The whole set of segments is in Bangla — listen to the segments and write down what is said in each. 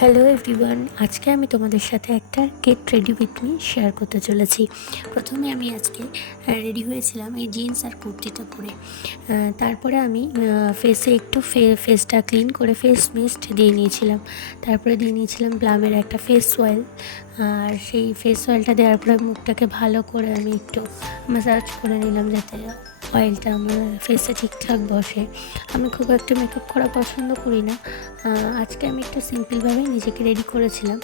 হ্যালো এভরিওয়ান, আজকে আমি তোমাদের সাথে একটা get ready with me share করতে চলেছি। প্রথমে আমি আজকে রেডি হয়েছিলাম এই জিন্স আর কুর্তিটা পরে। তারপরে আমি ফেসে একটু ফেসটা ক্লিন করে ফেস মিস্ট দিয়ে নিয়েছিলাম। তারপরে দিয়ে নিয়েছিলাম প্লামের একটা ফেস অয়েল। আর সেই ফেস অয়েলটা দেওয়ার পরে মুখটাকে ভালো করে আমি একটু ম্যাসাজ করে নিলাম, যাতে অয়েলটা আমার ফেসে ঠিকঠাক বসে। আমি খুব একটা মেকআপ করা পছন্দ করি না। আজকে আমি একটু সিম্পলভাবে নিজেকে রেডি করেছিলাম।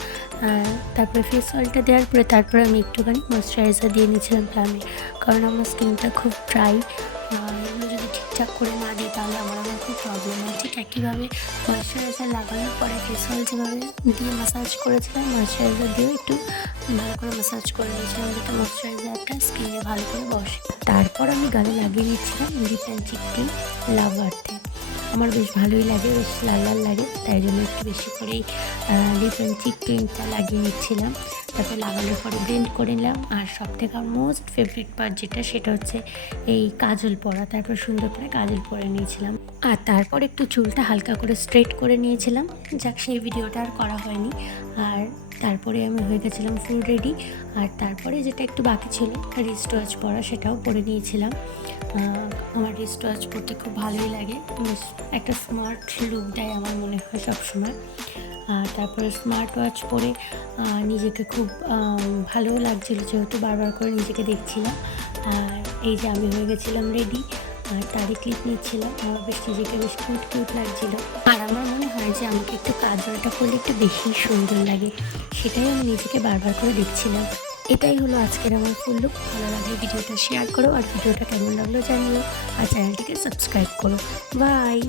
তারপরে ফেস অয়েলটা দেওয়ার পরে তারপরে আমি একটুখানি ময়েশ্চারাইজার দিয়ে নিয়েছিলাম প্লামে, কারণ আমার স্কিনটা খুব ড্রাই। এগুলো যদি ঠিকঠাক করে না দিই তাহলে আমার খুব প্রবলেম হয়। ঠিক একইভাবে ময়েশ্চারাইজার লাগানোর পরে ফেস অয়েল যেভাবে দিয়ে ম্যাসাজ করেছিলাম, ময়েশ্চারাইজার দিয়েও একটু ভালো করে ম্যাসাজ করে নিয়েছিলাম, যাতে ময়েশ্চারাইজারটা স্কিনে ভালো করে বসে। তারপর আমি গালে লাগিয়ে নিচ্ছিলাম লিপ অ্যান্ড চিক ক্রিম লাভ আর্থে। আমার বেশ ভালোই লাগে, বেশ লাল লাল লাগে, তাই জন্য একটু বেশি করেই লিপ অ্যান্ড চিক ক্রিমটা লাগিয়ে নিচ্ছিলাম। তারপর লাগানোর পরে ব্লেন্ড করে নিলাম। আর সবথেকে মোস্ট ফেভারিট পার্ট যেটা, সেটা হচ্ছে এই কাজল পরা। তারপর সুন্দর করে কাজল পরে নিয়েছিলাম। আর তারপর একটু চুলটা হালকা করে স্ট্রেট করে নিয়েছিলাম। যাক, সেই ভিডিওটা আর করা হয়নি। আর তারপরে আমি হয়ে গেছিলাম ফুল রেডি। আর তারপরে যেটা একটু বাকি ছিল রিস্ট ওয়াচ পরা, সেটাও পরে নিয়েছিলাম। আমার রিস্ট ওয়াচ পরতে খুব ভালোই লাগে, বেশ একটা স্মার্ট লুক দেয় আমার মনে হয় সবসময়। আর তারপরে স্মার্ট ওয়াচ পরে নিজেকে খুব ভালোও লাগছিলো, যেহেতু বারবার করে নিজেকে দেখছিলাম। আর এই যে আমি হয়ে গেছিলাম রেডি, আর তারই ক্লিপ নিচ্ছিলাম। আমার বেশ নিজেকে বেশ কিউট কিউট লাগছিলো। আর আমার মনে হয় যে আমাকে একটু কাজলটা করলে একটু বেশি সুন্দর লাগে, সেটাই আমি নিজেকে বারবার করে দেখছিলাম। এটাই হলো আজকের আমার ফুল লুক। ভালো লাগলে ভিডিওটা শেয়ার করো, আর ভিডিওটা কেমন লাগলো জানিও, আর চ্যানেলটিকে সাবস্ক্রাইব করো। বাই।